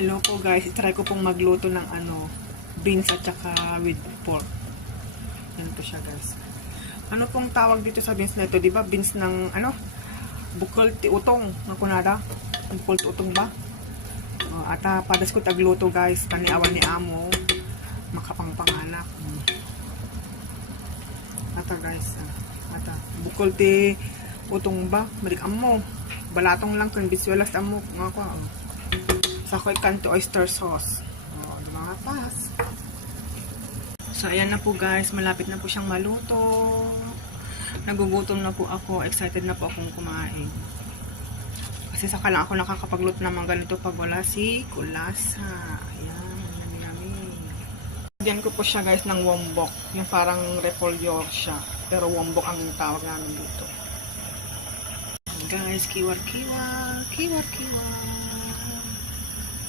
Hello po guys, try ko pong magluto ng beans at saka with pork. Yan po siya guys. Ano pong tawag dito sa beans na ito? Diba beans ng bukol ti utong na kunada? Bukol ti utong ba? At padas ko tagluto guys, kaniawan ni amo makapangpanganak. Ata guys, bukol ti utong ba? Balik amo. Balatong lang kung biswalas amo nga ko. Sa ko'y kanto oyster sauce. Mga pas. So, ayan na po guys. Malapit na po siyang maluto. Nagugutom na po ako. Excited na po akong kumain. Kasi saka lang ako nakakapagluto naman ganito pag wala si kulasa. Ayan. Yummy. Diyan ko po siya guys ng wombok. Yung parang repolyo siya. Pero wombok ang tawag namin dito. Guys, kiwar-kiwar. Kiwar-kiwar.